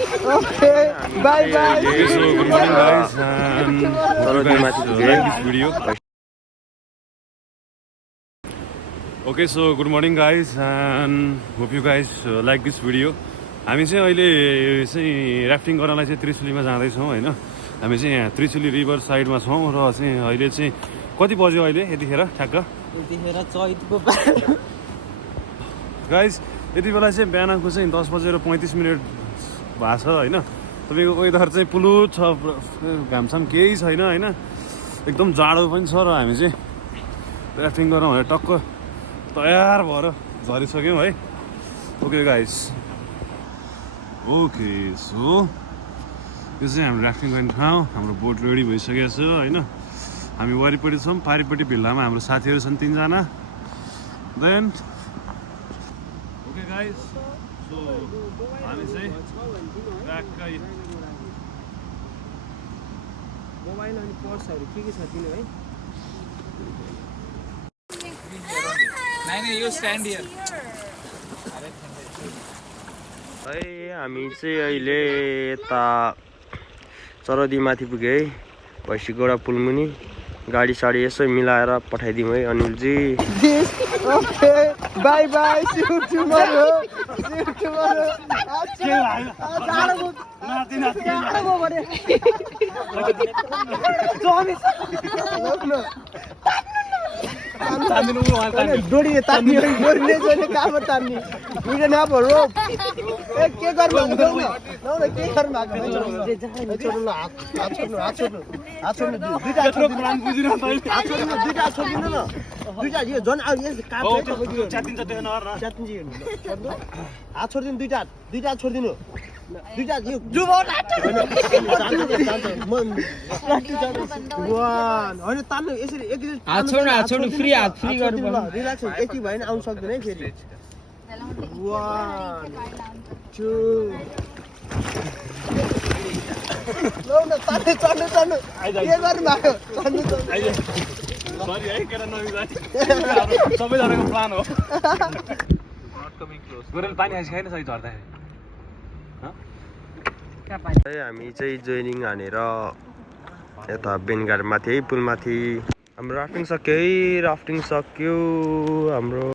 Okay, bye bye. Okay, so good morning guys and hope you guys like this video. Okay, so good morning guys and hope you guys like this video. हामी चाहिँ अहिले चाहिँ rafting गर्नलाई चाहिँ त्रिशुलीमा जाँदैछौँ हैन। हामी चाहिँ यहाँ त्रिशुली रिभर साइडमा छौँ र चाहिँ अहिले चाहिँ कति बज्यो अहिले यतिखेर ठ्याक्क? यतिखेर चैतको गाइस यति बेला चाहिँ बिहानको चाहिँ 10:35 भएको छ हैन। तपाईको वेदर चाहिँ पुलुट छ, घामसाम केही छैन हैन। एकदम जाडो पनि छ र हामी चाहिँ राफ्टिङ गर्न भनेर टक्क तयार भएर झरिसक्यौँ है। ओके गाइस, ओके सो यो चाहिँ हाम्रो राफ्टिङ गर्ने ठाउँ। हाम्रो बोट रेडी भइसकेको छ हैन। हामी वरिपरि छौँ, पारिपट्टि भिल्लामा हाम्रो साथीहरू छन् 3 जना। देन ओके गाइस, सो हामी चाहिँ ट्र्याक्कै मोबाइल अनि पर्सहरु के छ दिनु है? नाइ यु स्ट्यान्ड हियर। है हामी चाहिँ अहिले यता चरदी माथि पुगे है, भैँसीगोडा पुलमुनि। गाडी साडी यसो मिलाएर पठाइदिउँ है अनिलजी। Okay bye bye, see you tomorrow, see you tomorrow. डोरीले तान्ने, डोरीले जहिले कहाँबाट तान्ने? We don't have a rope. के गर्नु भएको? नौ न के गर्नु भएको? छोड्नु ल, हात छोड्नु, हात छोड्नु, हात छोड्नु। दुईटा छोड्नु, दुईटा छोड्दिनु न। दुईटा यो झन् अब यस काम च्यातिन्छ त्यो नहर न। च्यातिन्छ यो। छोड्नु। हात छोड्दिनु दुईटा, दुईटा छोड्दिनु। दुईटा यो जुबोट वान हैन तान्नु यसरी एकैचोटी हात छोड्नु फ्री हात फ्री गर्नु पर्छ। रिल्याक्स यति भएन आउन सक्दैन है फेरि। 1 2 लौ न तान्नु तान्नु तान्नु के गर्नु भएको? तान्नु तान्नु सरी है केरा नबिजाइ। सबैजनाको प्लान हो। Not coming close. गोरेल पानी आइस छैन सही झर्दाखेरि। हामी चाहिँ जोइनिङ हानेर यता बेनगार माथि है, पुलमाथि। हाम्रो राफ्टिङ सक्यो है, राफ्टिङ सक्यो हाम्रो।